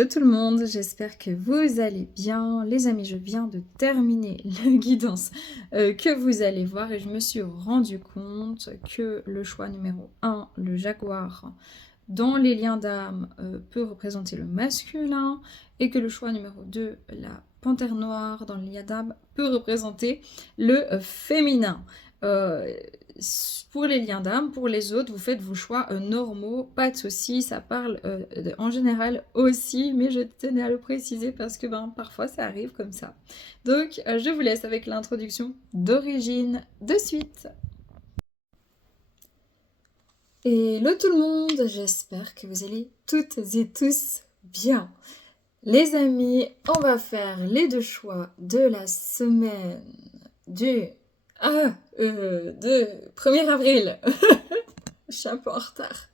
Hello tout le monde, j'espère que vous allez bien. Les amis, je viens de terminer la guidance que vous allez voir et je me suis rendu compte que le choix numéro 1, le jaguar, dans les liens d'âme peut représenter le masculin et que le choix numéro 2, la panthère noire, dans les liens d'âme peut représenter le féminin. Pour les liens d'âme, pour les autres, vous faites vos choix normaux, pas de soucis, ça parle en général aussi, mais je tenais à le préciser parce que parfois ça arrive comme ça. Donc je vous laisse avec l'introduction d'origine de suite. Hello tout le monde, j'espère que vous allez toutes et tous bien. Les amis, on va faire les deux choix de la semaine du 1er avril. Je suis un peu en retard.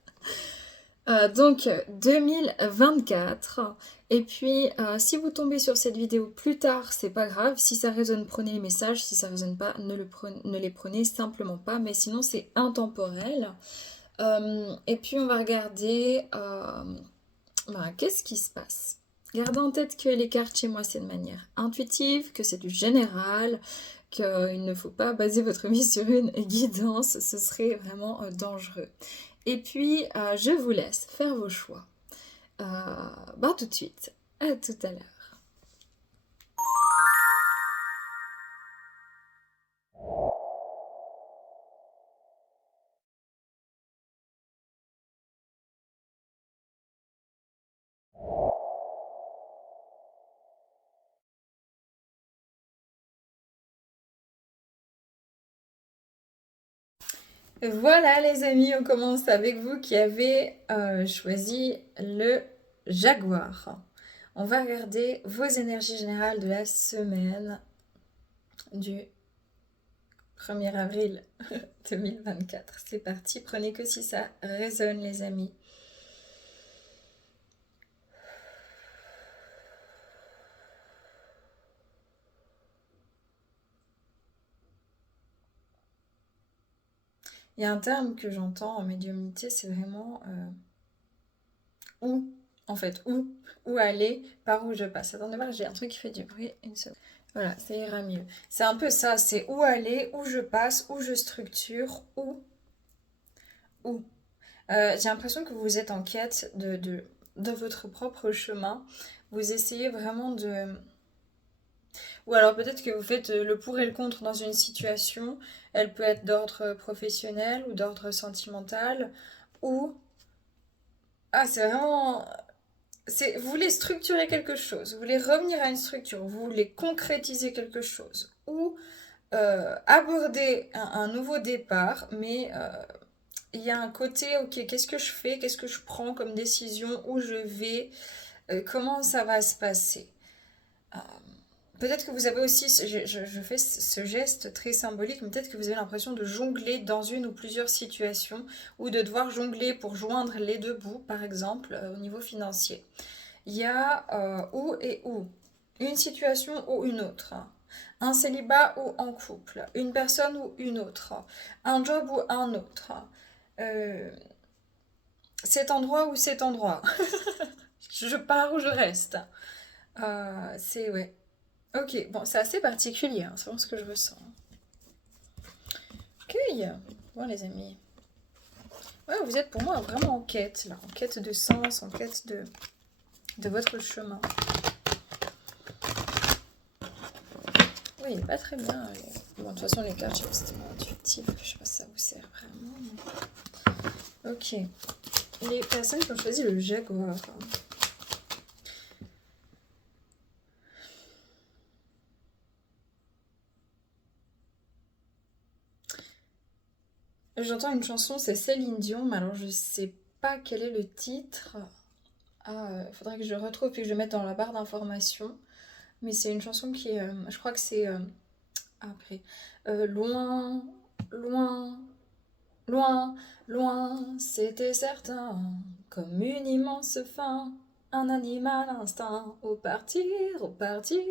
Donc 2024. Et puis si vous tombez sur cette vidéo plus tard, c'est pas grave. Si ça résonne, prenez les messages. Si ça résonne pas, ne les prenez simplement pas. Mais sinon, c'est intemporel. Et puis on va regarder qu'est-ce qui se passe. Gardez en tête que les cartes chez moi, c'est de manière intuitive, que c'est du général, qu'il ne faut pas baser votre vie sur une guidance, ce serait vraiment dangereux. Et puis, je vous laisse faire vos choix. Tout de suite. À tout à l'heure. Voilà les amis, on commence avec vous qui avez choisi le jaguar. On va regarder vos énergies générales de la semaine du 1er avril 2024. C'est parti, prenez que si ça résonne les amis. Il y a un terme que j'entends en médiumnité, c'est vraiment où, en fait, où aller, par où je passe. Attendez voir, j'ai un truc qui fait du bruit, une seconde. Voilà, ça ira mieux. C'est un peu ça, c'est où aller, où je passe, où je structure, où. J'ai l'impression que vous êtes en quête de votre propre chemin. Vous essayez vraiment de... Ou alors peut-être que vous faites le pour et le contre dans une situation. Elle peut être d'ordre professionnel ou d'ordre sentimental. Ou... Ah, c'est vraiment... Vous voulez structurer quelque chose, vous voulez revenir à une structure, vous voulez concrétiser quelque chose. Ou aborder un nouveau départ, mais il y a un côté, ok, qu'est-ce que je fais, qu'est-ce que je prends comme décision, où je vais, comment ça va se passer. Euh, Peut-être que vous avez aussi, je fais ce geste très symbolique, mais peut-être que vous avez l'impression de jongler dans une ou plusieurs situations, ou de devoir jongler pour joindre les deux bouts, par exemple, au niveau financier. Il y a où et où, une situation ou une autre, un célibat ou en couple, une personne ou une autre, un job ou un autre, euh, cet endroit ou cet endroit, je pars ou je reste. C'est ouais. Ok, bon, c'est assez particulier, hein, c'est vraiment ce que je ressens. Ok, bon les amis. Ouais, vous êtes pour moi vraiment en quête, là, en quête de sens, en quête de votre chemin. Oui, pas très bien. Bon, de toute façon, les cartes, c'est extrêmement intuitif. Je sais pas si ça vous sert vraiment. Ok. Les personnes qui ont choisi le jaguar. J'entends une chanson, c'est Céline Dion, mais alors je sais pas quel est le titre. Faudrait que je retrouve et que je mette dans la barre d'informations. Mais c'est une chanson qui est... je crois que c'est... après. Loin, loin, loin, loin, c'était certain. Comme une immense faim, un animal instinct. Au partir, au partir.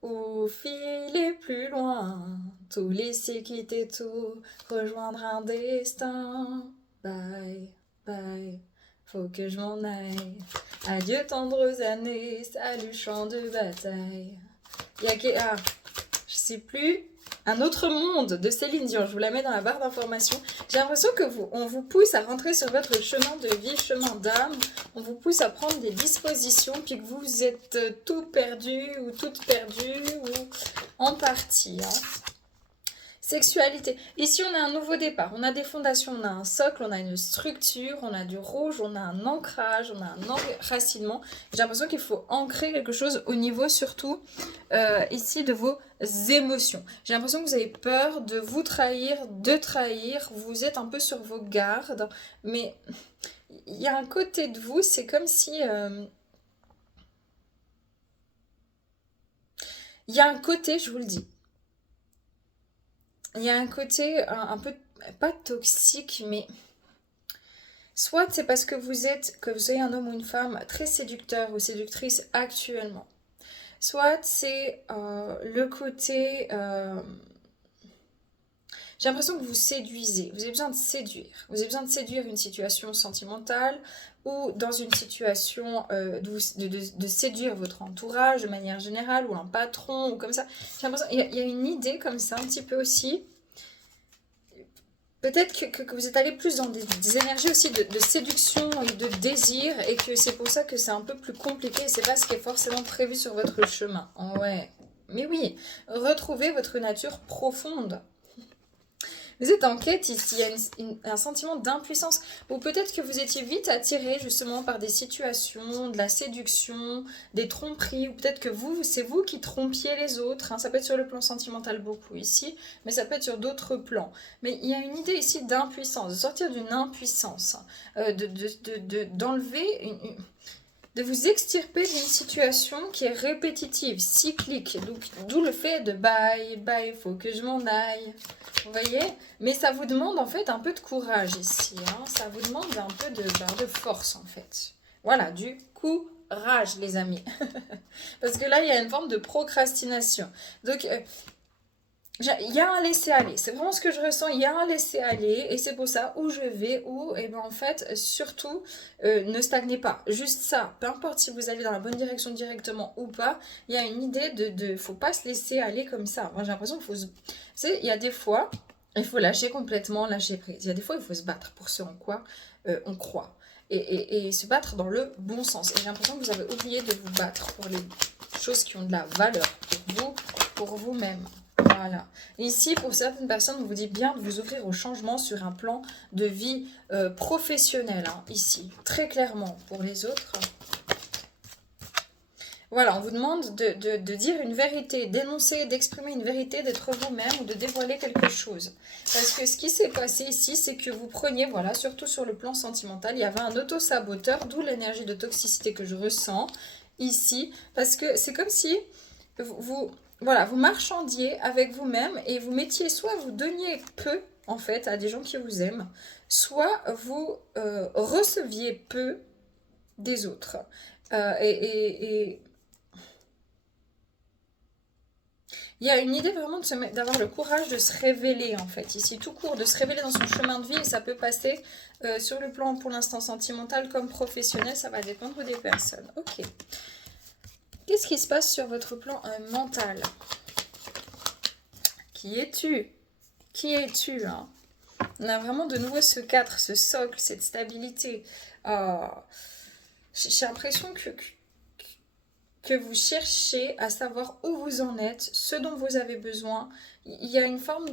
Ou filer plus loin, tout laisser quitter tout, rejoindre un destin. Bye, bye, faut que je m'en aille. Adieu tendres années, salut champ de bataille. Il y a ah, je sais plus. Un autre monde de Céline Dion, je vous la mets dans la barre d'information. J'ai l'impression que on vous pousse à rentrer sur votre chemin de vie, chemin d'âme. On vous pousse à prendre des dispositions, puis que vous êtes tout perdu ou toute perdue ou en partie. Hein. Sexualité. Ici, on a un nouveau départ. On a des fondations, on a un socle, on a une structure, on a du rouge, on a un ancrage, on a un enracinement. J'ai l'impression qu'il faut ancrer quelque chose au niveau surtout ici de vos émotions. J'ai l'impression que vous avez peur de vous trahir, de trahir. Vous êtes un peu sur vos gardes, mais il y a un côté de vous, c'est comme si... il y a un côté, je vous le dis, il y a un côté un peu, pas toxique, mais soit c'est parce que vous êtes un homme ou une femme très séducteur ou séductrice actuellement. Soit c'est le côté... j'ai l'impression que vous séduisez, vous avez besoin de séduire. Vous avez besoin de séduire une situation sentimentale ou dans une situation de séduire votre entourage de manière générale ou un patron ou comme ça. J'ai l'impression qu'il y a une idée comme ça un petit peu aussi. Peut-être que vous êtes allé plus dans des énergies aussi de séduction et de désir et que c'est pour ça que c'est un peu plus compliqué et c'est pas ce qui est forcément prévu sur votre chemin. Ouais, mais oui, retrouvez votre nature profonde. Vous êtes en quête ici, il y a un sentiment d'impuissance. Ou peut-être que vous étiez vite attiré justement par des situations, de la séduction, des tromperies. Ou peut-être que c'est vous qui trompiez les autres. Hein. Ça peut être sur le plan sentimental beaucoup ici, mais ça peut être sur d'autres plans. Mais il y a une idée ici d'impuissance, de sortir d'une impuissance, d'enlever de vous extirper d'une situation qui est répétitive, cyclique. D'où le fait de bye, faut que je m'en aille. Vous voyez? Mais ça vous demande en fait un peu de courage ici. Hein. Ça vous demande un peu de force en fait. Voilà, du courage les amis. Parce que là, il y a une forme de procrastination. Donc... il y a un laisser-aller, c'est vraiment ce que je ressens, il y a un laisser-aller et c'est pour ça où je vais, où, et ben en fait, surtout, ne stagnez pas. Juste ça, peu importe si vous allez dans la bonne direction directement ou pas, il y a une idée faut pas se laisser aller comme ça. Moi j'ai l'impression qu'il faut tu sais, il y a des fois, il faut lâcher complètement, lâcher prise. Il y a des fois, il faut se battre pour ce en quoi on croit. Et se battre dans le bon sens. Et j'ai l'impression que vous avez oublié de vous battre pour les choses qui ont de la valeur pour vous, pour vous-même. Voilà. Ici, pour certaines personnes, on vous dit bien de vous ouvrir au changement sur un plan de vie professionnel. Hein, ici, très clairement. Pour les autres, voilà, on vous demande de dire une vérité, d'énoncer, d'exprimer une vérité, d'être vous-même ou de dévoiler quelque chose. Parce que ce qui s'est passé ici, c'est que vous preniez, voilà, surtout sur le plan sentimental, il y avait un auto-saboteur, d'où l'énergie de toxicité que je ressens ici. Parce que c'est comme si voilà, vous marchandiez avec vous-même et vous mettiez, soit vous donniez peu, en fait, à des gens qui vous aiment, soit vous receviez peu des autres. Et il y a une idée vraiment d'avoir le courage de se révéler, en fait, ici, tout court, de se révéler dans son chemin de vie, et ça peut passer sur le plan, pour l'instant, sentimental comme professionnel, ça va dépendre des personnes. Ok. Qu'est-ce qui se passe sur votre plan mental? Qui es-tu? Qui es-tu hein? On a vraiment de nouveau ce cadre, ce socle, cette stabilité. J'ai l'impression que vous cherchez à savoir où vous en êtes, ce dont vous avez besoin. Il y a une forme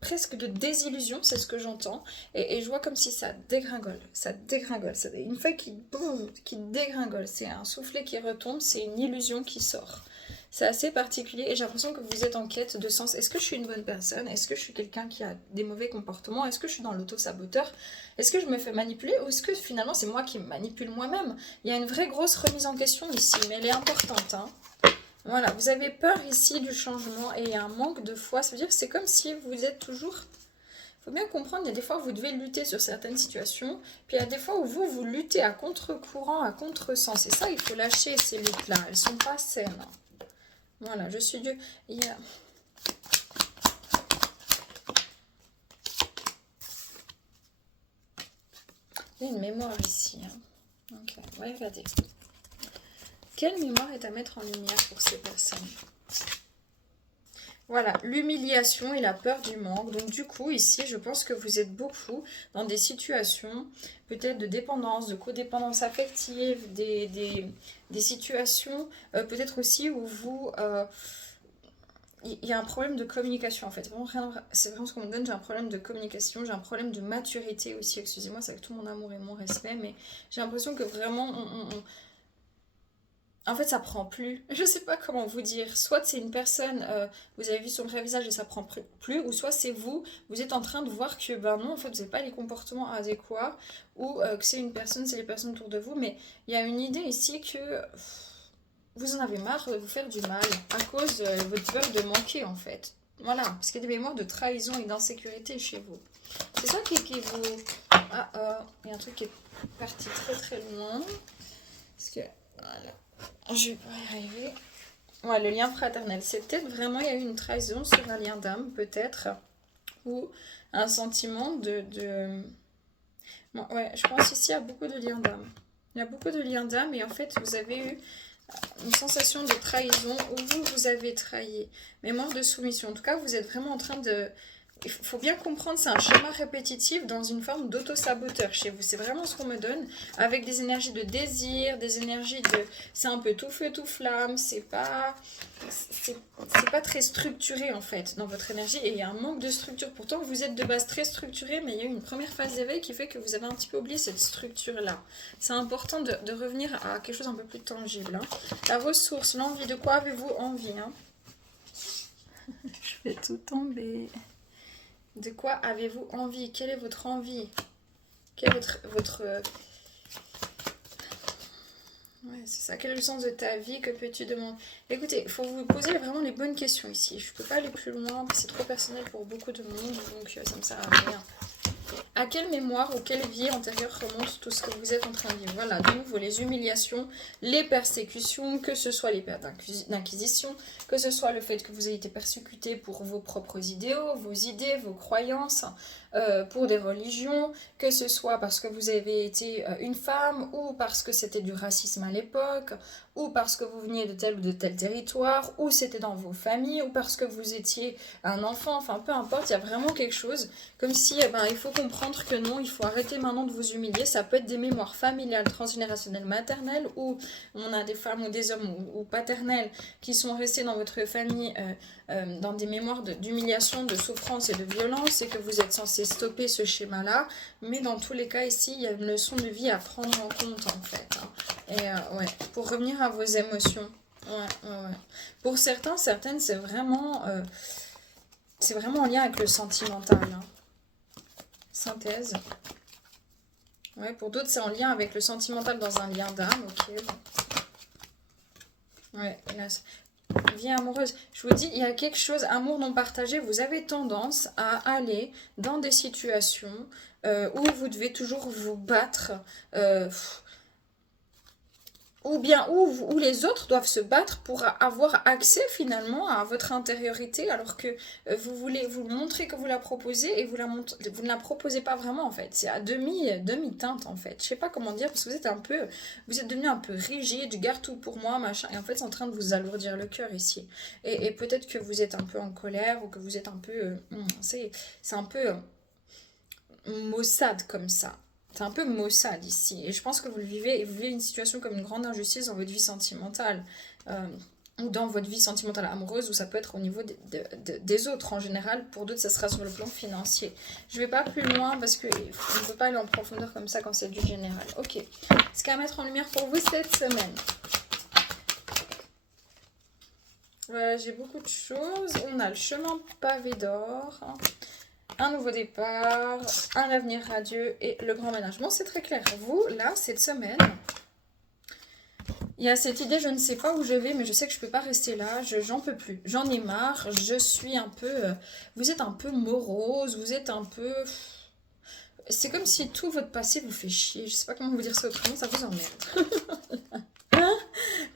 presque de désillusion, c'est ce que j'entends. Et je vois comme si ça dégringole. Ça dégringole. C'est une feuille qui dégringole. C'est un soufflet qui retombe, c'est une illusion qui sort. C'est assez particulier et j'ai l'impression que vous êtes en quête de sens. Est-ce que je suis une bonne personne? Est-ce que je suis quelqu'un qui a des mauvais comportements? Est-ce que je suis dans l'auto-saboteur? Est-ce que je me fais manipuler? Ou est-ce que finalement c'est moi qui me manipule moi-même? Il y a une vraie grosse remise en question ici, mais elle est importante. Hein. Voilà, vous avez peur ici du changement et il y a un manque de foi. Ça veut dire que c'est comme si vous êtes toujours... Il faut bien comprendre, il y a des fois où vous devez lutter sur certaines situations, puis il y a des fois où vous luttez à contre-courant, à contre-sens. Et ça, il faut lâcher ces luttes-là. Elles ne sont pas saines. Voilà, je suis Dieu. Il y a... Il y a une mémoire ici. Hein. Ok, on va y regarder. Quelle mémoire est à mettre en lumière pour ces personnes? Voilà, l'humiliation et la peur du manque. Donc du coup, ici, je pense que vous êtes beaucoup dans des situations peut-être de dépendance, de codépendance affective, des situations peut-être aussi où vous... il y a un problème de communication en fait. C'est vraiment ce qu'on me donne. J'ai un problème de communication, j'ai un problème de maturité aussi. Excusez-moi, c'est avec tout mon amour et mon respect, mais j'ai l'impression que vraiment en fait, ça prend plus. Je sais pas comment vous dire. Soit c'est une personne, vous avez vu son vrai visage et ça prend plus, ou soit c'est vous, vous êtes en train de voir que ben non, en fait, vous n'avez pas les comportements adéquats, ou que c'est une personne, c'est les personnes autour de vous. Mais il y a une idée ici que vous en avez marre de vous faire du mal à cause de votre peur de manquer en fait. Voilà, parce qu'il y a des mémoires de trahison et d'insécurité chez vous. C'est ça qui vous... Ah, il y a un truc qui est parti très très loin. Parce que... Voilà. Je vais pas y arriver. Ouais, le lien fraternel. C'est peut-être vraiment, il y a eu une trahison sur un lien d'âme, peut-être. Ou un sentiment Bon, ouais, je pense ici à beaucoup de liens d'âme. Il y a beaucoup de liens d'âme et en fait, vous avez eu une sensation de trahison où vous avez trahi. Mémoire de soumission. En tout cas, vous êtes vraiment en train de... Il faut bien comprendre, c'est un schéma répétitif dans une forme d'auto-saboteur chez vous. C'est vraiment ce qu'on me donne, avec des énergies de désir, des énergies de... C'est un peu tout feu, tout flamme, c'est pas très structuré en fait dans votre énergie et il y a un manque de structure. Pourtant, vous êtes de base très structuré, mais il y a eu une première phase d'éveil qui fait que vous avez un petit peu oublié cette structure-là. C'est important de revenir à quelque chose un peu plus tangible. Hein. La ressource, l'envie, de quoi avez-vous envie hein? Je vais tout tomber. De quoi avez-vous envie? Quelle est votre envie? Quel est votre... Ouais, c'est ça. Quel est le sens de ta vie? Que peux-tu demander? Écoutez, il faut vous poser vraiment les bonnes questions ici. Je ne peux pas aller plus loin, c'est trop personnel pour beaucoup de monde, donc ça ne me sert à rien. À quelle mémoire ou quelle vie antérieure remonte tout ce que vous êtes en train de vivre? Voilà, de nouveau, les humiliations, les persécutions, que ce soit les pertes d'inquisition, que ce soit le fait que vous ayez été persécuté pour vos propres idéaux, vos idées, vos croyances, pour des religions, que ce soit parce que vous avez été une femme, ou parce que c'était du racisme à l'époque, ou parce que vous veniez de tel ou de tel territoire, ou c'était dans vos familles, ou parce que vous étiez un enfant, enfin peu importe, il y a vraiment quelque chose, comme si il faut comprendre que non, il faut arrêter maintenant de vous humilier. Ça peut être des mémoires familiales, transgénérationnelles, maternelles, où on a des femmes ou des hommes ou paternels qui sont restés dans votre famille dans des mémoires d'humiliation, de souffrance et de violence, et que vous êtes censé stopper ce schéma-là. Mais dans tous les cas, ici, il y a une leçon de vie à prendre en compte, en fait. Hein. Et ouais, pour revenir à vos émotions. Ouais. Pour certains, certaines, c'est vraiment en lien avec le sentimental. Hein. Synthèse. Ouais, pour d'autres, c'est en lien avec le sentimental dans un lien d'âme. Ok, bon. Ouais, là, vie amoureuse. Je vous dis, il y a quelque chose, amour non partagé, vous avez tendance à aller dans des situations où vous devez toujours vous battre, ou bien où les autres doivent se battre pour avoir accès finalement à votre intériorité, alors que vous voulez vous montrer que vous la proposez et vous ne la proposez pas vraiment en fait. C'est à demi-teinte en fait. Je sais pas comment dire, parce que vous êtes devenu un peu rigide, garde tout pour moi, machin, et en fait c'est en train de vous alourdir le cœur ici. Et peut-être que vous êtes un peu en colère, ou que vous êtes un peu... c'est un peu maussade comme ça. C'est un peu maussade ici. Et je pense que vous vivez une situation comme une grande injustice dans votre vie sentimentale. Ou dans votre vie sentimentale amoureuse, ou ça peut être au niveau des autres en général. Pour d'autres, ça sera sur le plan financier. Je vais pas plus loin parce qu'on ne peut pas aller en profondeur comme ça quand c'est du général. Ok. Ce qu'à mettre en lumière pour vous cette semaine. Voilà, j'ai beaucoup de choses. On a le chemin pavé d'or. Un nouveau départ, un avenir radieux et le grand ménage. Bon, c'est très clair. Vous, là, cette semaine, il y a cette idée, je ne sais pas où je vais, mais je sais que je ne peux pas rester là. J'en peux plus. J'en ai marre. Je suis un peu... vous êtes un peu morose, vous êtes un peu... C'est comme si tout votre passé vous fait chier. Je ne sais pas comment vous dire ça autrement, ça vous emmerde.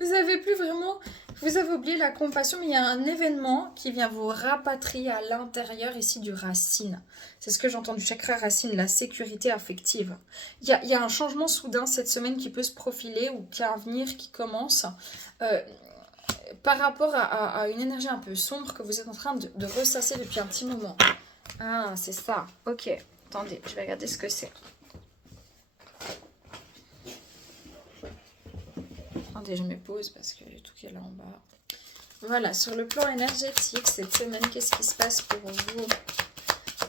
Vous avez plus vraiment... Vous vous avez oublié la compassion, mais il y a un événement qui vient vous rapatrier à l'intérieur ici du racine. C'est ce que j'entends du chakra racine, la sécurité affective. Il y a un changement soudain cette semaine qui peut se profiler ou qui a un venir qui commence par rapport à une énergie un peu sombre que vous êtes en train de ressasser depuis un petit moment. Ah, c'est ça. Ok. Attendez, je vais regarder ce que c'est. Attendez, je me pose parce que j'ai tout qui est là en bas. Voilà, sur le plan énergétique, cette semaine, qu'est-ce qui se passe pour vous?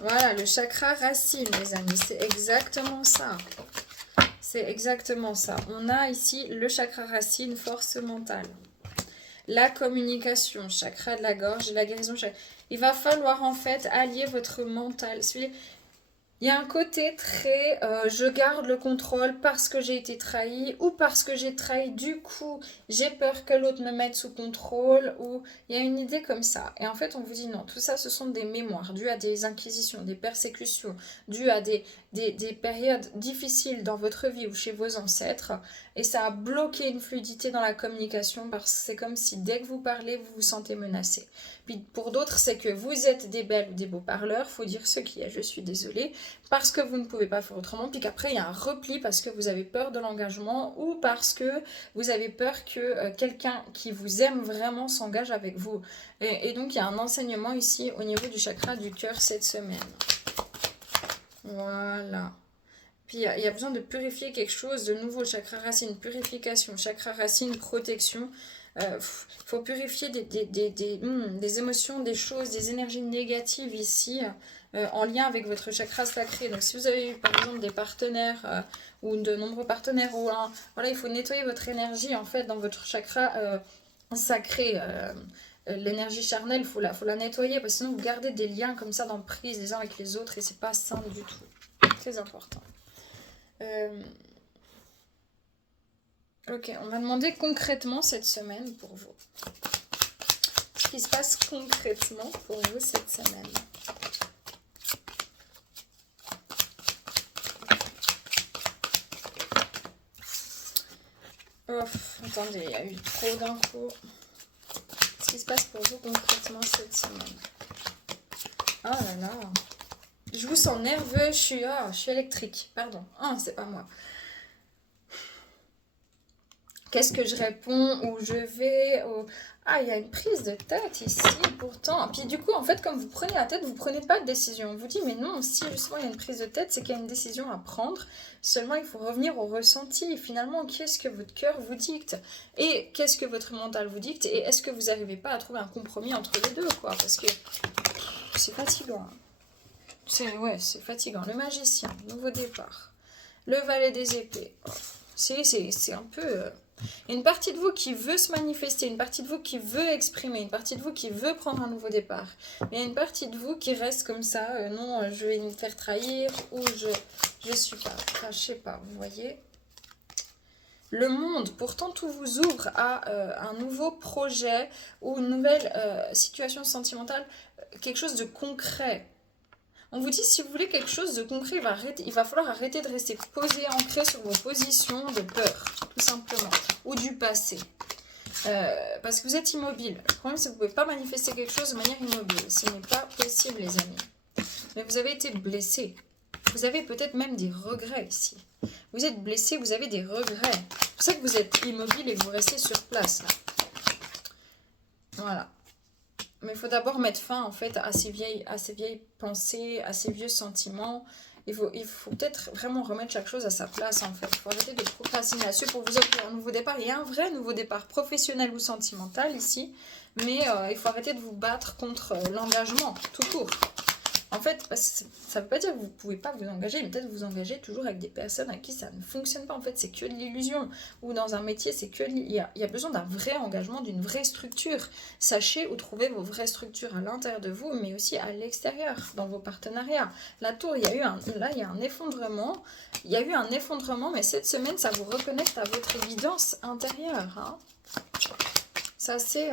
Voilà, le chakra racine, les amis, c'est exactement ça. C'est exactement ça. On a ici le chakra racine, force mentale. La communication, chakra de la gorge et la guérison. Il va falloir en fait allier votre mental. Il y a un côté très je garde le contrôle parce que j'ai été trahi ou parce que j'ai trahi, du coup j'ai peur que l'autre me mette sous contrôle, ou il y a une idée comme ça. Et en fait on vous dit non, tout ça ce sont des mémoires dues à des inquisitions, des persécutions, dues à des périodes difficiles dans votre vie ou chez vos ancêtres, et ça a bloqué une fluidité dans la communication parce que c'est comme si dès que vous parlez vous vous sentez menacé. Puis pour d'autres c'est que vous êtes des belles ou des beaux parleurs, faut dire ce qu'il y a, je suis désolée, parce que vous ne pouvez pas faire autrement, puis qu'après il y a un repli parce que vous avez peur de l'engagement ou parce que vous avez peur que quelqu'un qui vous aime vraiment s'engage avec vous. Et donc il y a un enseignement ici au niveau du chakra du cœur cette semaine. Voilà. Puis il y a besoin de purifier quelque chose de nouveau, chakra racine, purification, chakra racine, protection. Faut purifier des émotions, des choses, des énergies négatives ici, en lien avec votre chakra sacré. Donc si vous avez eu par exemple des partenaires ou de nombreux partenaires, ou voilà, il faut nettoyer votre énergie en fait dans votre chakra sacré. L'énergie charnelle, faut la nettoyer parce que sinon vous gardez des liens comme ça d'emprise les uns avec les autres et c'est pas sain du tout. Très important. Ok, on va demander concrètement cette semaine pour vous. Ce qui se passe concrètement pour vous cette semaine. Oh, attendez, il y a eu trop d'infos. Ce qui se passe pour vous concrètement cette semaine. Oh là là. Je vous sens nerveux, je suis électrique. Pardon. Ah, c'est pas moi. Qu'est-ce que je réponds? Où je vais? Ah, il y a une prise de tête ici, pourtant. Puis du coup, en fait, comme vous prenez la tête, vous ne prenez pas de décision. On vous dit, mais non, si justement il y a une prise de tête, c'est qu'il y a une décision à prendre. Seulement, il faut revenir au ressenti. Finalement, qu'est-ce que votre cœur vous dicte? Et qu'est-ce que votre mental vous dicte? Et est-ce que vous n'arrivez pas à trouver un compromis entre les deux, quoi? Parce que c'est fatigant. C'est fatigant. Le magicien, nouveau départ. Le valet des épées. C'est un peu... une partie de vous qui veut se manifester, une partie de vous qui veut exprimer, une partie de vous qui veut prendre un nouveau départ. Mais il y a une partie de vous qui reste comme ça, non, je vais me faire trahir, ou je suis pas, enfin, je sais pas, vous voyez. Le monde, pourtant tout vous ouvre à un nouveau projet ou une nouvelle situation sentimentale, quelque chose de concret. On vous dit, si vous voulez quelque chose de concret, il va falloir arrêter de rester posé, ancré sur vos positions de peur, tout simplement, ou du passé. Parce que vous êtes immobile. Le problème, c'est que vous ne pouvez pas manifester quelque chose de manière immobile. Ce n'est pas possible, les amis. Mais vous avez été blessé. Vous avez peut-être même des regrets ici. Vous êtes blessé, vous avez des regrets. C'est pour ça que vous êtes immobile et que vous restez sur place, là. Voilà. Mais il faut d'abord mettre fin en fait à ces vieilles pensées, à ces vieux sentiments. Il faut peut-être vraiment remettre chaque chose à sa place en fait. Il faut arrêter de procrastiner là-dessus pour vous offrir un nouveau départ. Il y a un vrai nouveau départ professionnel ou sentimental ici. Mais il faut arrêter de vous battre contre l'engagement tout court. En fait, ça ne veut pas dire que vous ne pouvez pas vous engager, mais peut-être vous engager toujours avec des personnes à qui ça ne fonctionne pas. En fait, c'est que de l'illusion. Ou dans un métier, c'est que il y a besoin d'un vrai engagement, d'une vraie structure. Sachez où trouver vos vraies structures à l'intérieur de vous, mais aussi à l'extérieur, dans vos partenariats. La tour, il y a un effondrement. Il y a eu un effondrement, mais cette semaine, ça vous reconnecte à votre évidence intérieure. Hein. Ça, c'est,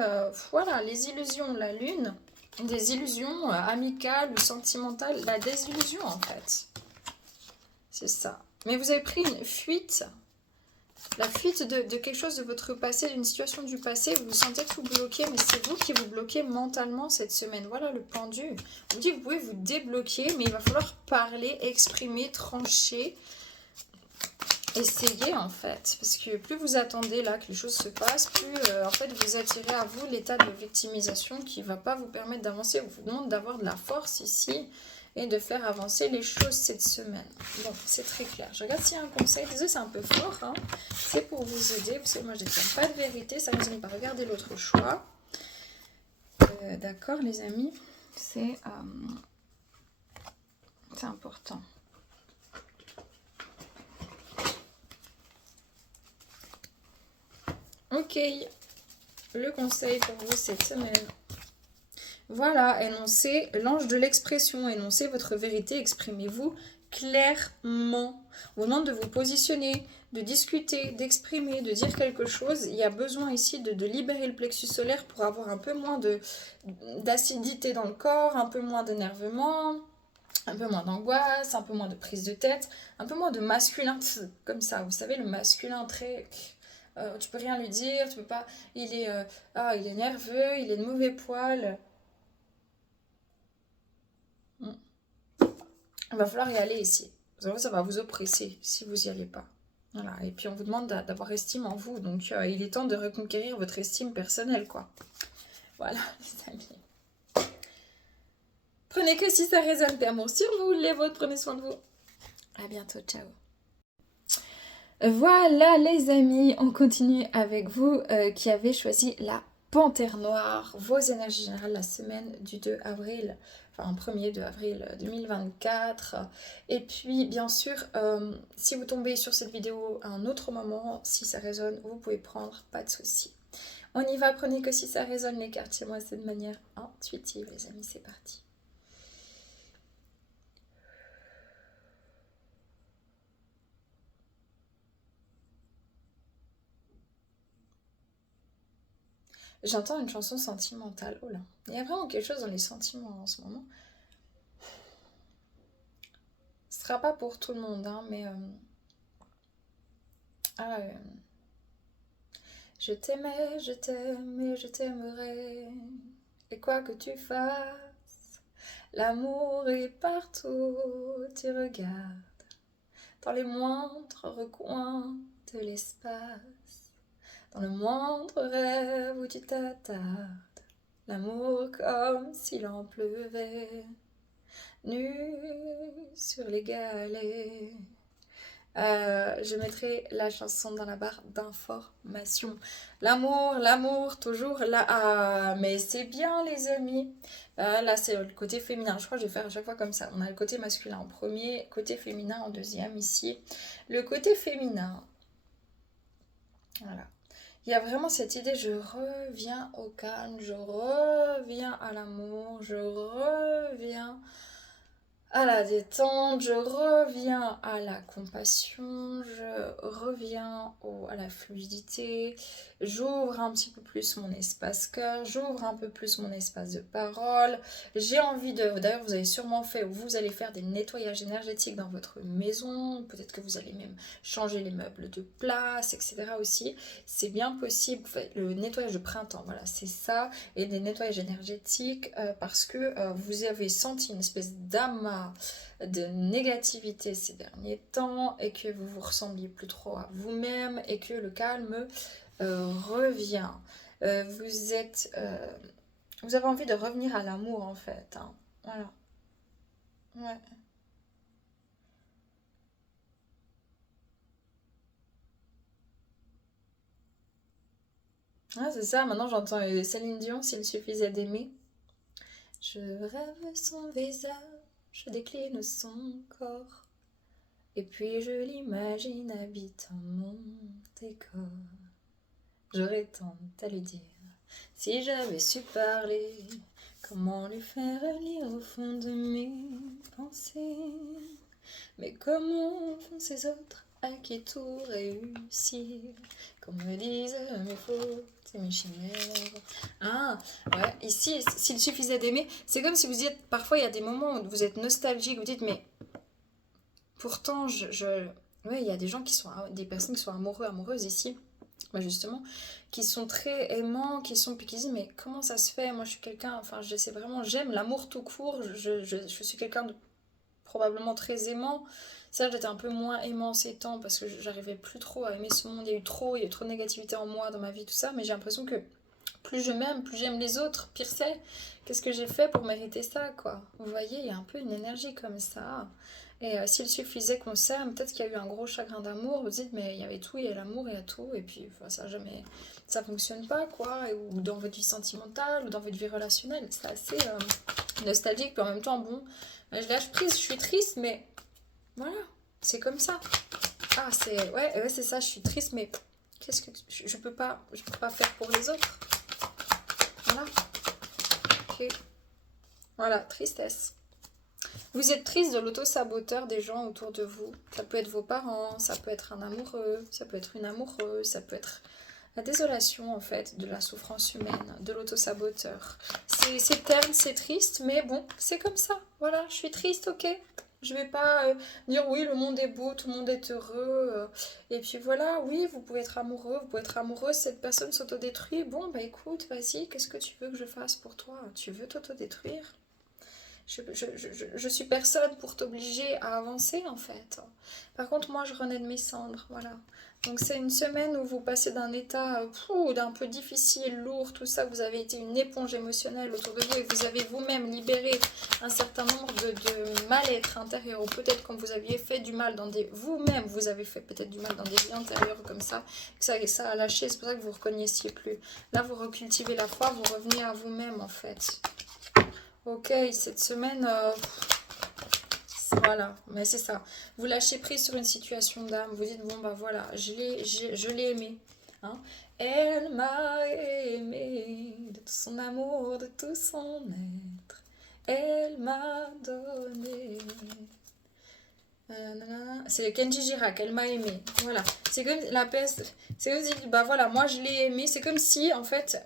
voilà, les illusions, la lune. Des illusions amicales ou sentimentales, la désillusion en fait. C'est ça. Mais vous avez pris une fuite La fuite de quelque chose de votre passé, d'une situation du passé, vous vous sentez tout bloqué, mais c'est vous qui vous bloquez mentalement cette semaine. Voilà le pendu. On dit que vous pouvez vous débloquer, mais il va falloir parler, exprimer, trancher, essayer en fait. Parce que plus vous attendez là que les choses se passent, plus en fait vous attirez à vous l'état de victimisation qui ne va pas vous permettre d'avancer. On vous demande d'avoir de la force ici et de faire avancer les choses cette semaine. Bon, c'est très clair. Je regarde s'il y a un conseil. Désolé, c'est un peu fort. Hein. C'est pour vous aider. Vous savez, moi, je ne tiens pas de vérité. Ça ne vous pas regarder l'autre choix. D'accord, les amis. C'est important. Ok. Le conseil pour vous cette semaine. Voilà, énoncez l'ange de l'expression, énoncez votre vérité, exprimez-vous clairement. On vous demande de vous positionner, de discuter, d'exprimer, de dire quelque chose. Il y a besoin ici de libérer le plexus solaire pour avoir un peu moins d'acidité dans le corps, un peu moins d'énervement, un peu moins d'angoisse, un peu moins de prise de tête, un peu moins de masculin, comme ça. Vous savez, le masculin très... tu peux rien lui dire, tu peux pas... il est nerveux, il est de mauvais poil... Il va falloir y aller ici. Ça va vous oppresser si vous n'y allez pas. Voilà. Et puis on vous demande d'avoir estime en vous. Donc il est temps de reconquérir votre estime personnelle, quoi. Voilà, les amis. Prenez que si ça résonne, d'amour sur vous, les vôtres, prenez soin de vous. À bientôt, ciao. Voilà les amis, on continue avec vous qui avez choisi la Panthère Noire, vos énergies générales la semaine du 2 avril, enfin 1er 2 avril 2024. Et puis bien sûr, si vous tombez sur cette vidéo à un autre moment, si ça résonne, vous pouvez prendre, pas de souci. On y va, prenez que si ça résonne les cartes chez moi, c'est de manière intuitive les amis, c'est parti. J'entends une chanson sentimentale. Oh là, il y a vraiment quelque chose dans les sentiments en ce moment. Ce sera pas pour tout le monde, hein, mais... je t'aimais, je t'aime et je t'aimerai. Et quoi que tu fasses, l'amour est partout. Tu regardes dans les moindres recoins de l'espace, dans le moindre rêve où tu t'attardes. L'amour comme s'il en pleuvait, nu sur les galets. Je mettrai la chanson dans la barre d'information. L'amour, toujours là. Ah, mais c'est bien les amis. Là, c'est le côté féminin. Je crois que je vais faire à chaque fois comme ça. On a le côté masculin en premier, côté féminin en deuxième ici. Le côté féminin. Voilà. Il y a vraiment cette idée, je reviens au calme, je reviens à l'amour, je reviens à la détente, je reviens à la compassion, je reviens à la fluidité, j'ouvre un petit peu plus mon espace cœur, j'ouvre un peu plus mon espace de parole. J'ai envie d'ailleurs vous avez sûrement fait ou vous allez faire des nettoyages énergétiques dans votre maison, peut-être que vous allez même changer les meubles de place, etc. aussi. C'est bien possible, le nettoyage de printemps, voilà, c'est ça, et des nettoyages énergétiques parce que vous avez senti une espèce d'amas de négativité ces derniers temps et que vous vous ressembliez plus trop à vous-même et que le calme revient. Vous avez envie de revenir à l'amour en fait. Hein. Voilà. Ouais. Ah, c'est ça, maintenant j'entends Céline Dion, s'il suffisait d'aimer. Je rêve son visage, je décline son corps, et puis je l'imagine habitant mon décor. J'aurais tant à lui dire, si j'avais su parler, comment lui faire lire au fond de mes pensées. Mais comment font ces autres à qui tout réussit, comme me disent mes fautes et mes chimères. Ah, ouais, ici, s'il suffisait d'aimer, c'est comme si vous dites, parfois il y a des moments où vous êtes nostalgique, vous dites, mais pourtant, Ouais, il y a des gens qui sont, des personnes qui sont amoureux, amoureuses ici, bah, justement, qui sont très aimants, puis qui disent, mais comment ça se fait? Moi, je suis quelqu'un, enfin, je sais vraiment, j'aime l'amour tout court, je suis quelqu'un de probablement très aimant. Ça, j'étais un peu moins aimant ces temps parce que j'arrivais plus trop à aimer ce monde. Il y a eu trop de négativité en moi, dans ma vie, tout ça. Mais j'ai l'impression que plus je m'aime, plus j'aime les autres. Pire c'est, qu'est-ce que j'ai fait pour mériter ça, quoi? Vous voyez, il y a un peu une énergie comme ça. Et s'il suffisait qu'on s'aime, peut-être qu'il y a eu un gros chagrin d'amour. Vous dites, mais il y avait tout, il y a l'amour, il y a tout. Et puis, enfin, ça jamais, ça fonctionne pas, quoi. Ou dans votre vie sentimentale, ou dans votre vie relationnelle. C'est assez nostalgique, puis en même temps, bon, je lâche prise, je suis triste, mais voilà, c'est comme ça. Ah, ouais, c'est ça, je suis triste, mais qu'est-ce que je peux pas faire pour les autres. Voilà, ok. Voilà, tristesse. Vous êtes triste de l'auto-saboteur des gens autour de vous. Ça peut être vos parents, ça peut être un amoureux, ça peut être une amoureuse, ça peut être la désolation en fait de la souffrance humaine, de l'auto-saboteur. C'est terne, c'est triste, mais bon, c'est comme ça. Voilà, je suis triste, ok. Je vais pas dire oui, le monde est beau, tout le monde est heureux. Et puis voilà, oui, vous pouvez être amoureux, vous pouvez être amoureuse, cette personne s'autodétruit. Bon, bah écoute, vas-y, qu'est-ce que tu veux que je fasse pour toi? Tu veux t'autodétruire? Je suis personne pour t'obliger à avancer en fait. Par contre, moi je renais de mes cendres, voilà. Donc c'est une semaine où vous passez d'un état d'un peu difficile, lourd, tout ça. Vous avez été une éponge émotionnelle autour de vous et vous avez vous-même libéré un certain nombre de mal-être intérieur. Ou peut-être quand vous aviez fait du mal dans des... Vous-même, vous avez fait peut-être du mal dans des vies antérieures comme ça. Que ça a lâché, c'est pour ça que vous ne vous reconnaissiez plus. Là, vous recultivez la foi, vous revenez à vous-même en fait. Ok, cette semaine, voilà, mais c'est ça. Vous lâchez prise sur une situation d'âme. Vous dites, bon, bah voilà, je l'ai aimé. Hein. Elle m'a aimé de tout son amour, de tout son être. Elle m'a donné. C'est Kenji Girac, elle m'a aimé. Voilà. C'est comme la peste. C'est comme si, bah voilà, moi je l'ai aimé. C'est comme si, en fait,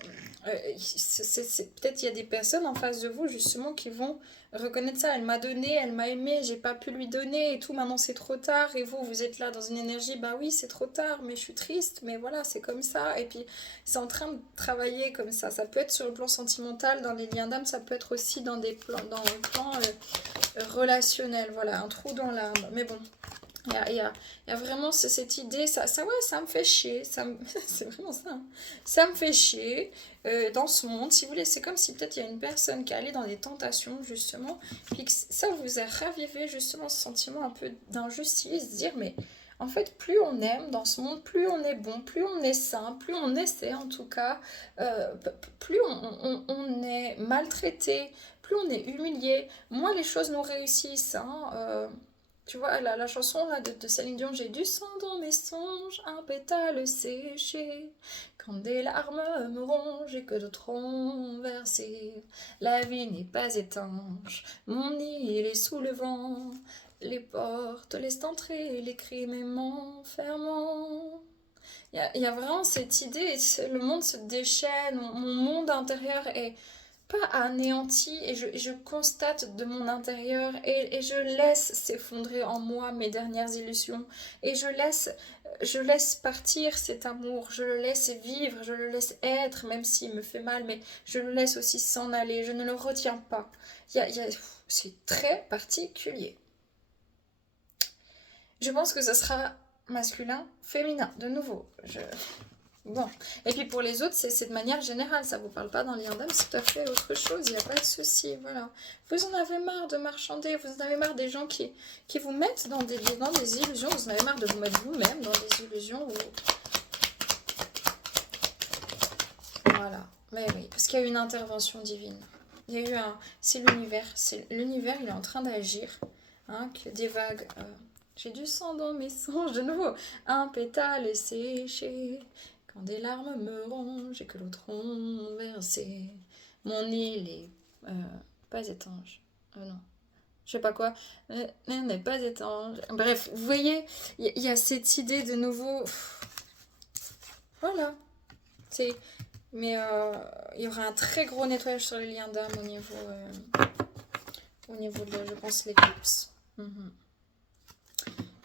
peut-être il y a des personnes en face de vous, justement, qui vont reconnaître ça. Elle m'a donné, elle m'a aimé, j'ai pas pu lui donner et tout. Maintenant c'est trop tard. Et vous, vous êtes là dans une énergie, bah oui, c'est trop tard, mais je suis triste, mais voilà, c'est comme ça. Et puis, c'est en train de travailler comme ça. Ça peut être sur le plan sentimental, dans les liens d'âme, ça peut être aussi dans dans le plan relationnel, voilà, un trou dans l'âme. Mais bon, il y a vraiment cette idée, ouais, ça me fait chier, c'est vraiment ça. Hein. Ça me fait chier dans ce monde, si vous voulez. C'est comme si peut-être il y a une personne qui est allée dans des tentations, justement, puis que ça vous a ravivé justement ce sentiment un peu d'injustice, dire, mais en fait, plus on aime dans ce monde, plus on est bon, plus on est sain, plus on essaie en tout cas, plus on est maltraité, plus on est humilié, moins les choses nous réussissent. Hein, tu vois, la chanson là, de Céline Dion, j'ai du sang dans mes songes, un pétale séché. Quand des larmes me rongent et que d'autres ont versé, la vie n'est pas étanche, mon île est sous le vent. Les portes laissent entrer les crimes et m'enfermant. Il y a vraiment cette idée, le monde se déchaîne, mon monde intérieur est pas anéanti et je constate de mon intérieur et je laisse s'effondrer en moi mes dernières illusions et je laisse partir cet amour, je le laisse vivre, je le laisse être même s'il me fait mal, mais je le laisse aussi s'en aller, je ne le retiens pas. C'est très particulier. Je pense que ce sera masculin, féminin, de nouveau. Bon. Et puis pour les autres, c'est de manière générale, ça vous parle pas d'un lien d'âme, c'est tout à fait autre chose, il n'y a pas de souci, voilà. Vous en avez marre de marchander, vous en avez marre des gens qui vous mettent dans des illusions, vous en avez marre de vous mettre vous-même dans des illusions. Voilà, mais oui, parce qu'il y a eu une intervention divine. Il y a eu c'est l'univers, il est en train d'agir, hein, que des vagues... J'ai du sang dans mes songes, de nouveau. Un pétale séché, quand des larmes me rongent et que l'autre ont versé. Mon île est pas étanche. Non, je sais pas quoi. N'est pas étanche. Bref, vous voyez, il y a cette idée de nouveau. Voilà. Mais il y aura un très gros nettoyage sur les liens d'âme au niveau de, je pense, l'éclipse.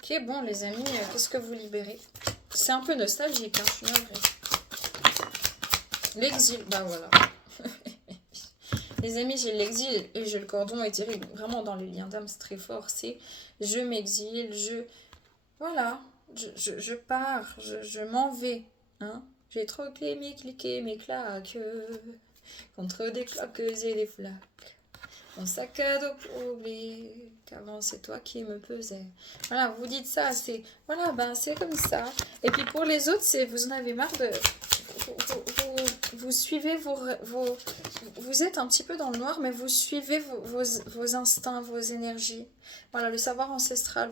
Ok, bon les amis, qu'est-ce que vous libérez? C'est un peu nostalgique, hein, je suis navrée. L'exil, bah voilà. Les amis, j'ai l'exil et j'ai le cordon éthérique. Vraiment dans les liens d'âme, c'est très fort. C'est je m'exile, voilà, je pars, je m'en vais. Hein. J'ai troqué mes claques contre des cloques et des flaques. Mon sac à dos pour oublier qu'avant c'est toi qui me pesais. Voilà, vous dites ça, c'est voilà, ben c'est comme ça. Et puis pour les autres, c'est vous en avez marre de vous suivez vous êtes un petit peu dans le noir, mais vous suivez vos instincts, vos énergies. Voilà, le savoir ancestral.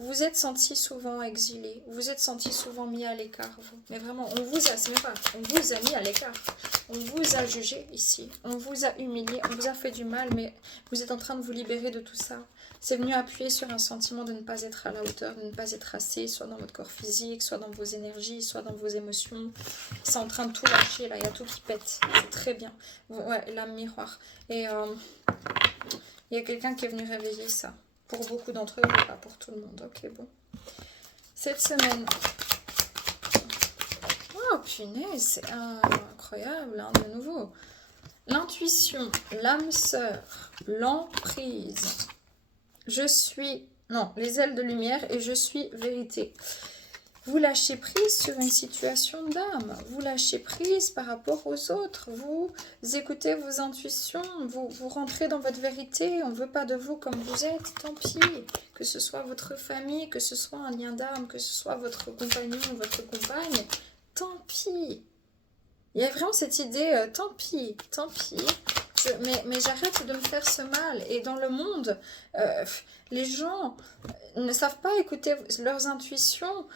Vous êtes senti souvent exilé, vous êtes senti souvent mis à l'écart. Mais vraiment, on vous a mis à l'écart. On vous a jugé ici, on vous a humilié, on vous a fait du mal, mais vous êtes en train de vous libérer de tout ça. C'est venu appuyer sur un sentiment de ne pas être à la hauteur, de ne pas être assez, soit dans votre corps physique, soit dans vos énergies, soit dans vos émotions. C'est en train de tout lâcher, là, il y a tout qui pète. C'est très bien. Ouais, l'âme miroir. Et il y a quelqu'un qui est venu réveiller ça. Pour beaucoup d'entre eux, mais pas pour tout le monde. Ok, bon. Cette semaine... Oh, punaise, c'est incroyable, hein, de nouveau. L'intuition, l'âme sœur, l'emprise. Je suis... Non, les ailes de lumière et je suis vérité. Vous lâchez prise sur une situation d'âme. Vous lâchez prise par rapport aux autres. Vous écoutez vos intuitions. Vous rentrez dans votre vérité. On ne veut pas de vous comme vous êtes. Tant pis. Que ce soit votre famille, que ce soit un lien d'âme, que ce soit votre compagnon ou votre compagne. Tant pis. Il y a vraiment cette idée, tant pis, tant pis. Mais j'arrête de me faire ce mal. Et dans le monde, les gens ne savent pas écouter leurs intuitions.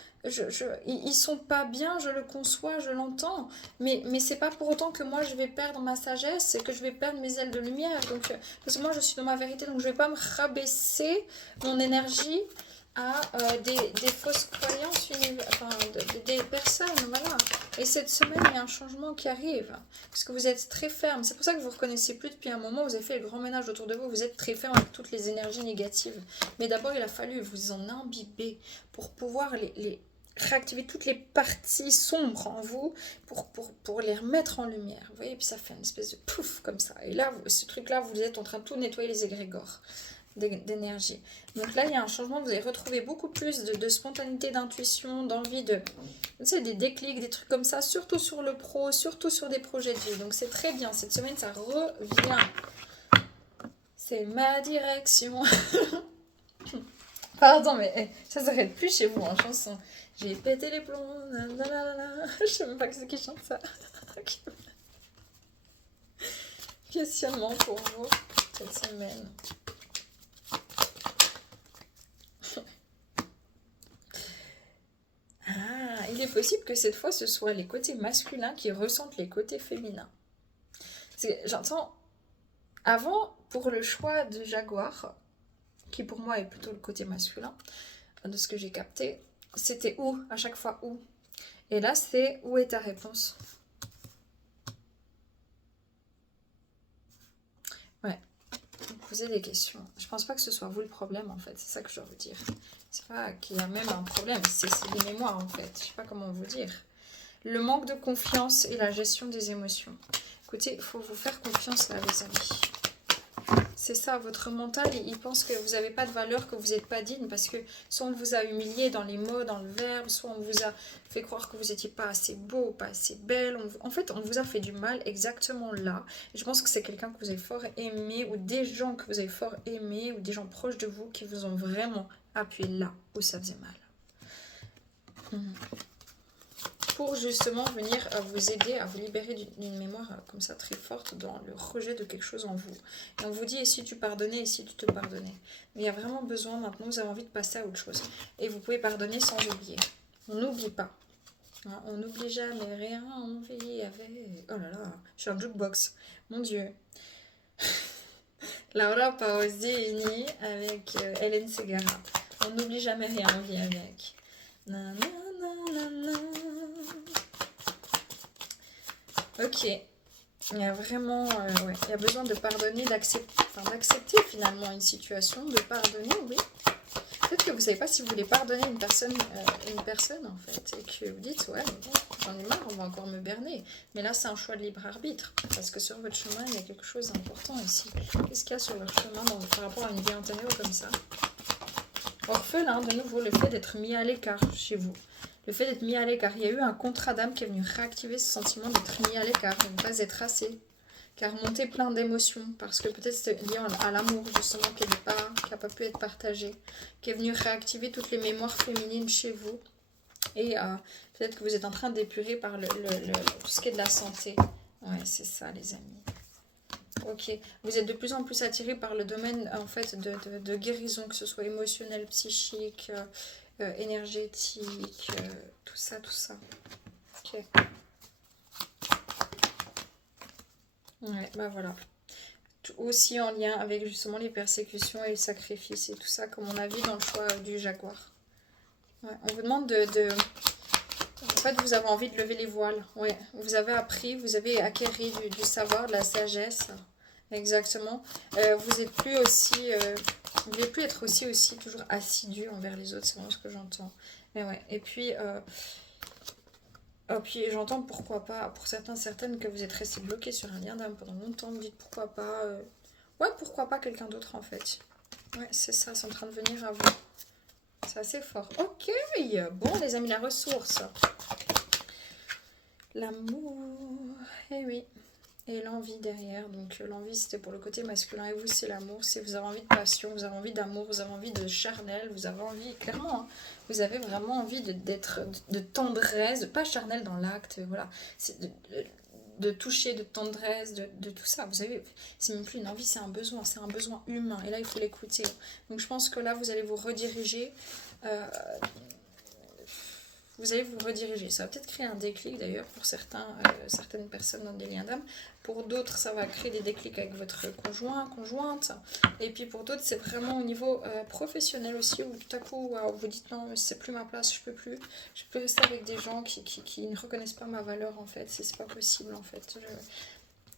Ils sont pas bien, je le conçois, je l'entends. Mais c'est pas pour autant que moi je vais perdre ma sagesse et que je vais perdre mes ailes de lumière. Donc, parce que moi je suis dans ma vérité, donc je vais pas me rabaisser mon énergie à des fausses croyances, enfin, des personnes, voilà. Et cette semaine, il y a un changement qui arrive, parce que vous êtes très ferme. C'est pour ça que vous ne reconnaissez plus depuis un moment, vous avez fait le grand ménage autour de vous, vous êtes très ferme avec toutes les énergies négatives. Mais d'abord, il a fallu vous en imbiber pour pouvoir les réactiver toutes les parties sombres en vous pour les remettre en lumière. Vous voyez, puis ça fait une espèce de pouf comme ça. Et là, ce truc-là, vous êtes en train de tout nettoyer les égrégores d'énergie. Donc là, il y a un changement, vous allez retrouver beaucoup plus de spontanéité, d'intuition, d'envie de... Tu sais, des déclics, des trucs comme ça, surtout sur le pro, surtout sur des projets de vie. Donc c'est très bien, cette semaine, ça revient. C'est ma direction. Pardon, mais ça s'arrête plus chez vous en chanson. J'ai pété les plombs, nanana. Je sais même pas que c'est qui chante ça. Questionnement pour vous cette semaine. Ah, il est possible que cette fois, ce soit les côtés masculins qui ressentent les côtés féminins. J'entends, avant, pour le choix de Jaguar, qui pour moi est plutôt le côté masculin, de ce que j'ai capté, c'était où, à chaque fois où. Et là, c'est où est ta réponse? Ouais, vous posez des questions. Je pense pas que ce soit vous le problème, en fait. C'est ça que je dois vous dire. C'est pas qu'il y a même un problème, c'est des mémoires, en fait. Je sais pas comment vous dire. Le manque de confiance et la gestion des émotions. Écoutez, il faut vous faire confiance là, les amis. C'est ça, votre mental, il pense que vous n'avez pas de valeur, que vous n'êtes pas digne, parce que soit on vous a humilié dans les mots, dans le verbe, soit on vous a fait croire que vous n'étiez pas assez beau, pas assez belle. En fait, on vous a fait du mal exactement là. Et je pense que c'est quelqu'un que vous avez fort aimé, ou des gens que vous avez fort aimé, ou des gens proches de vous qui vous ont vraiment appuyé là où ça faisait mal. Pour justement venir vous aider à vous libérer d'une mémoire comme ça très forte dans le rejet de quelque chose en vous. Et on vous dit, et si tu pardonnais, et si tu te pardonnais. Mais il y a vraiment besoin, maintenant vous avez envie de passer à autre chose. Et vous pouvez pardonner sans oublier. On n'oublie pas. Hein, on n'oublie jamais rien, on vit avec... Oh là là, je suis un jukebox. Mon Dieu. Laura Pausini avec Hélène Ségara. On n'oublie jamais rien, on vit avec. Nanana. Ok, il y a vraiment, ouais, il y a besoin de pardonner, d'accepter finalement une situation, de pardonner, oui. Peut-être que que vous savez pas si vous voulez pardonner une personne en fait, et que vous dites, ouais, mais bon, j'en ai marre, on va encore me berner. Mais là, c'est un choix de libre arbitre, parce que sur votre chemin, il y a quelque chose d'important ici. Qu'est-ce qu'il y a sur votre chemin par rapport à une vie antérieure comme ça? Orphelin, de nouveau, le fait d'être mis à l'écart chez vous. Le fait d'être mis à l'écart. Il y a eu un contrat d'âme qui est venu réactiver ce sentiment d'être mis à l'écart, de ne pas être assez, qui a remonté plein d'émotions, parce que peut-être c'était lié à l'amour, justement, qui n'a pas pu être partagé, qui est venu réactiver toutes les mémoires féminines chez vous. Et peut-être que vous êtes en train d'épurer par tout ce qui est de la santé. Ouais, c'est ça, les amis. Ok, vous êtes de plus en plus attiré par le domaine en fait de guérison, que ce soit émotionnel, psychique, énergétique, tout ça, tout ça. Ok. Ouais, bah voilà. Aussi en lien avec justement les persécutions et les sacrifices et tout ça, comme on a vu dans le choix du jaguar. Ouais, on vous demande En fait, vous avez envie de lever les voiles. Ouais, vous avez appris, vous avez acquéri du savoir, de la sagesse. Exactement. Vous êtes plus aussi... vous ne voulez plus être aussi toujours assidu envers les autres, c'est vraiment ce que j'entends. Mais ouais. Et puis j'entends pourquoi pas, pour certaines, que vous êtes resté bloqué sur un lien d'âme pendant longtemps. Vous dites pourquoi pas... Ouais, pourquoi pas quelqu'un d'autre en fait. Ouais, c'est ça, c'est en train de venir à vous. C'est assez fort. Ok, bon les amis, la ressource. L'amour, eh oui. Et l'envie derrière, donc l'envie c'était pour le côté masculin et vous c'est l'amour, si vous avez envie de passion, vous avez envie d'amour, vous avez envie de charnel, vous avez envie, clairement, hein, vous avez vraiment envie de tendresse, pas charnel dans l'acte, voilà, c'est de toucher, de tendresse, de tout ça, vous savez, c'est même plus une envie, c'est un besoin humain, et là il faut l'écouter, donc je pense que là vous allez vous rediriger, ça va peut-être créer un déclic d'ailleurs pour certaines personnes dans des liens d'âme. Pour d'autres, ça va créer des déclics avec votre conjointe. Et puis pour d'autres, c'est vraiment au niveau professionnel aussi, où tout à coup, vous dites non, c'est plus ma place, je peux plus rester avec des gens qui ne reconnaissent pas ma valeur en fait, c'est pas possible en fait.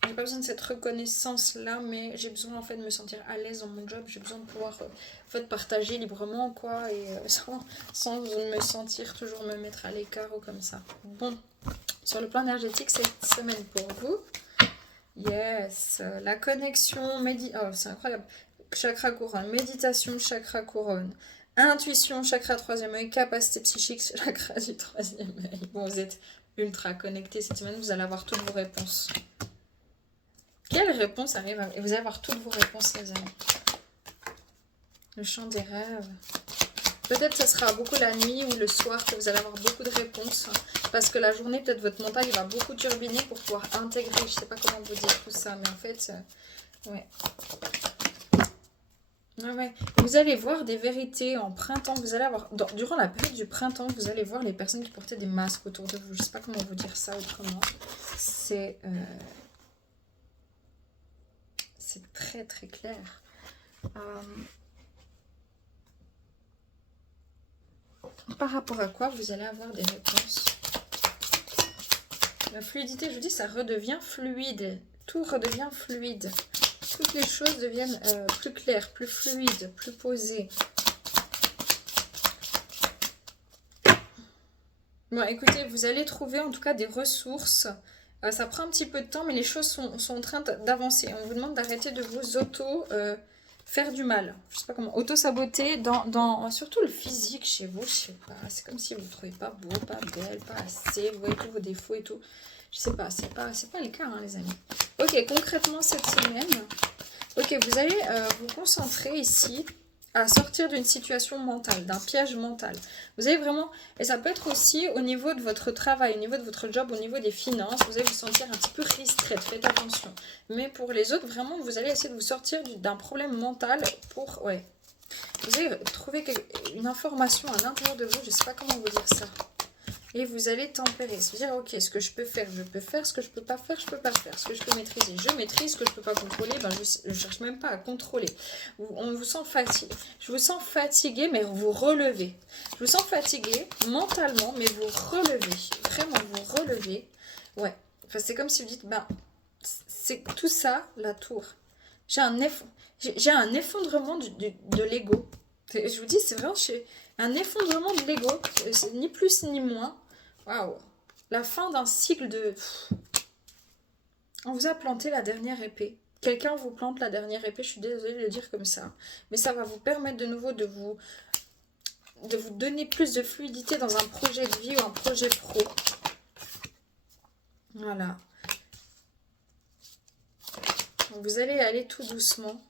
J'ai pas besoin de cette reconnaissance-là, mais j'ai besoin en fait de me sentir à l'aise dans mon job. J'ai besoin de pouvoir en fait partager librement, quoi, et sans me sentir toujours me mettre à l'écart ou comme ça. Bon, sur le plan énergétique, cette semaine pour vous. Yes, la connexion, oh, c'est incroyable. Chakra couronne, méditation, chakra couronne. Intuition, chakra troisième œil, capacité psychique, chakra du troisième œil. Bon, vous êtes ultra connectés cette semaine, vous allez avoir toutes vos réponses. Quelle réponse arrive Et vous allez avoir toutes vos réponses, les amis. Le chant des rêves. Peut-être que ce sera beaucoup la nuit ou le soir que vous allez avoir beaucoup de réponses. Parce que la journée, peut-être votre mental, il va beaucoup turbiner pour pouvoir intégrer. Je ne sais pas comment vous dire tout ça, mais en fait, ouais. Ouais. Vous allez voir des vérités en printemps. Vous allez avoir, durant la période du printemps, vous allez voir les personnes qui portaient des masques autour de vous. Je ne sais pas comment vous dire ça autrement. C'est très très clair. Par rapport à quoi vous allez avoir des réponses? La fluidité, je vous dis, ça redevient fluide. Tout redevient fluide. Toutes les choses deviennent plus claires, plus fluides, plus posées. Bon, écoutez, vous allez trouver en tout cas des ressources. Ça prend un petit peu de temps, mais les choses sont en train d'avancer. On vous demande d'arrêter de vous faire du mal. Je sais pas comment. Auto-saboter dans surtout le physique chez vous. Je sais pas. C'est comme si vous ne trouvez pas beau, pas belle, pas assez. Vous voyez tous vos défauts et tout. Je sais pas. C'est pas le cas, hein, les amis. Ok, concrètement cette semaine. Ok, vous allez vous concentrer ici à sortir d'une situation mentale, d'un piège mental. Vous allez vraiment, et ça peut être aussi au niveau de votre travail, au niveau de votre job, au niveau des finances, vous allez vous sentir un petit peu restreinte, faites attention. Mais pour les autres, vraiment, vous allez essayer de vous sortir d'un problème mental pour, ouais. Vous allez trouver une information à l'intérieur de vous, je ne sais pas comment vous dire ça. Et vous allez tempérer, se dire, ok, ce que je peux faire, je peux faire, ce que je peux pas faire, je peux pas faire, ce que je peux maîtriser, je maîtrise, ce que je peux pas contrôler, ben je cherche même pas à contrôler. On vous sent fatigué, je vous sens fatigué, mais vous relevez. Je vous sens fatigué mentalement, mais vous relevez, vraiment vous relevez. Ouais, enfin, c'est comme si vous dites, ben, c'est tout ça, la tour. J'ai un effondrement de l'ego. Je vous dis, c'est vraiment un effondrement de l'ego. C'est ni plus ni moins. Waouh. La fin d'un cycle de... On vous a planté la dernière épée. Quelqu'un vous plante la dernière épée, je suis désolée de le dire comme ça. Mais ça va vous permettre de nouveau de vous donner plus de fluidité dans un projet de vie ou un projet pro. Voilà. Donc vous allez aller tout doucement.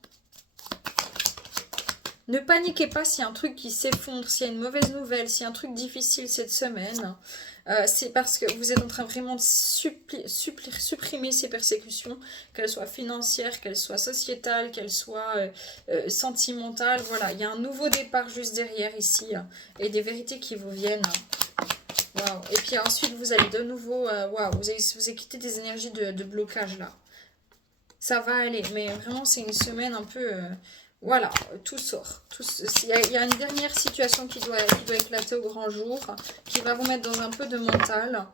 Ne paniquez pas s'il y a un truc qui s'effondre, s'il y a une mauvaise nouvelle, s'il y a un truc difficile cette semaine. C'est parce que vous êtes en train vraiment de supprimer ces persécutions, qu'elles soient financières, qu'elles soient sociétales, qu'elles soient sentimentales. Voilà, il y a un nouveau départ juste derrière ici et des vérités qui vous viennent. Wow. Et puis ensuite, vous allez de nouveau... vous avez quitté des énergies de blocage là. Ça va aller, mais vraiment, c'est une semaine un peu... voilà, tout sort. Il y a une dernière situation qui doit éclater au grand jour, qui va vous mettre dans un peu de mental,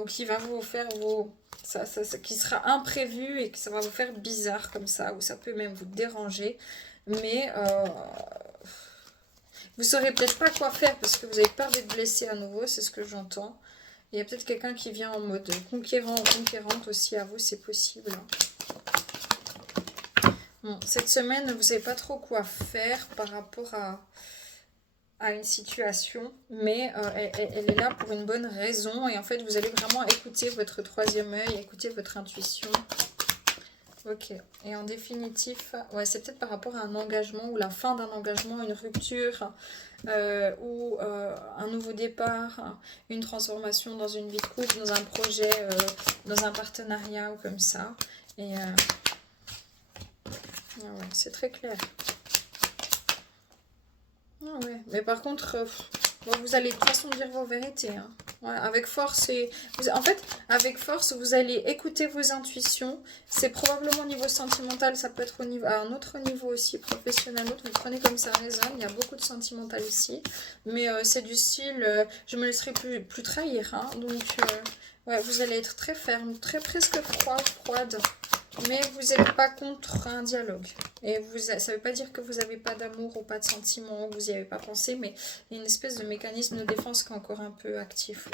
ou qui va vous faire qui sera imprévu et que ça va vous faire bizarre comme ça, ou ça peut même vous déranger. Mais vous ne saurez peut-être pas quoi faire parce que vous avez peur d'être blessé à nouveau, c'est ce que j'entends. Il y a peut-être quelqu'un qui vient en mode conquérant ou conquérante aussi à vous, c'est possible. Bon, cette semaine, vous ne savez pas trop quoi faire par rapport à une situation, mais elle est là pour une bonne raison. Et en fait, vous allez vraiment écouter votre troisième œil, écouter votre intuition. Ok. Et en définitif, ouais, c'est peut-être par rapport à un engagement ou la fin d'un engagement, une rupture ou un nouveau départ, une transformation dans une vie de couple, dans un projet, dans un partenariat ou comme ça. Et... ah ouais, c'est très clair. Ah ouais. Mais par contre, vous allez de toute façon dire vos vérités. Hein. Ouais, avec force en fait, avec force, vous allez écouter vos intuitions. C'est probablement au niveau sentimental, ça peut être à un autre niveau aussi, professionnel. Vous prenez comme ça résonne. Il y a beaucoup de sentimental ici. Mais c'est du style, je me laisserai plus trahir. Hein. Donc, ouais, vous allez être très ferme, très presque froide. Mais vous n'êtes pas contre un dialogue. Et ça ne veut pas dire que vous n'avez pas d'amour ou pas de sentiment, ou que vous n'y avez pas pensé, mais il y a une espèce de mécanisme de défense qui est encore un peu actif.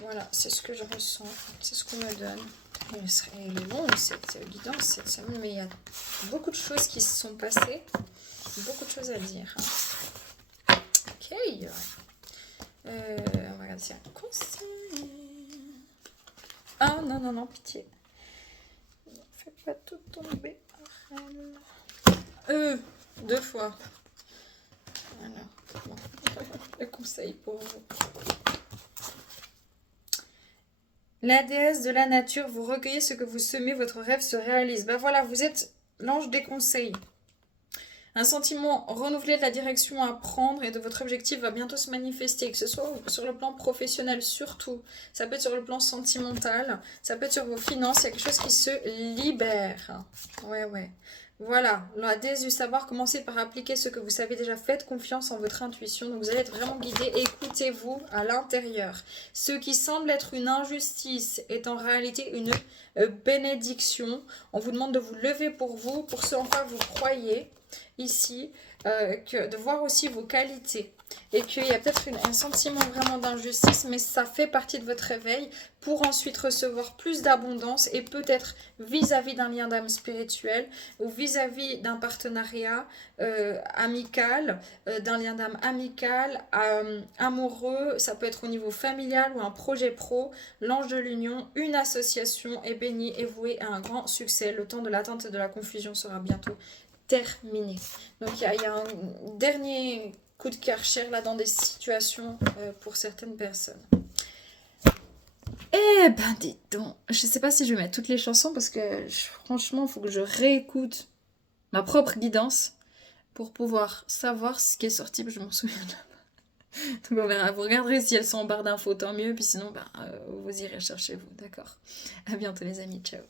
Voilà, c'est ce que je ressens. C'est ce qu'on me donne. Elle est longue cette guidance cette semaine, mais il y a beaucoup de choses qui se sont passées. Beaucoup de choses à dire. Hein. Ok. On va regarder si y a un conseil. Ah non, pitié. Fais pas tout tomber. Deux fois. Voilà. Bon. Le conseil pour vous. La déesse de la nature, vous recueillez ce que vous semez, votre rêve se réalise. Ben voilà, vous êtes l'ange des conseils. Un sentiment renouvelé de la direction à prendre et de votre objectif va bientôt se manifester, que ce soit sur le plan professionnel surtout, ça peut être sur le plan sentimental, ça peut être sur vos finances, il y a quelque chose qui se libère. Ouais. Voilà, la déesse du savoir, commencez par appliquer ce que vous savez déjà, faites confiance en votre intuition, donc vous allez être vraiment guidé, écoutez-vous à l'intérieur. Ce qui semble être une injustice est en réalité une bénédiction. On vous demande de vous lever pour vous, pour ce en quoi vous croyez. Ici, de voir aussi vos qualités et qu'il y a peut-être un sentiment vraiment d'injustice, mais ça fait partie de votre réveil pour ensuite recevoir plus d'abondance et peut-être vis-à-vis d'un lien d'âme spirituel ou vis-à-vis d'un partenariat amical, d'un lien d'âme amical, amoureux, ça peut être au niveau familial ou un projet pro, l'ange de l'union, une association est bénie et vouée à un grand succès. Le temps de l'attente et de la confusion sera bientôt terminé. Donc il y a un dernier coup de Karcher là dans des situations pour certaines personnes. Eh ben dis donc, je sais pas si je vais mettre toutes les chansons parce que franchement il faut que je réécoute ma propre guidance pour pouvoir savoir ce qui est sorti, je m'en souviens pas. Donc on verra, vous regarderez si elles sont en barre d'infos, tant mieux, puis sinon vous irez chercher vous, d'accord. À bientôt les amis, ciao.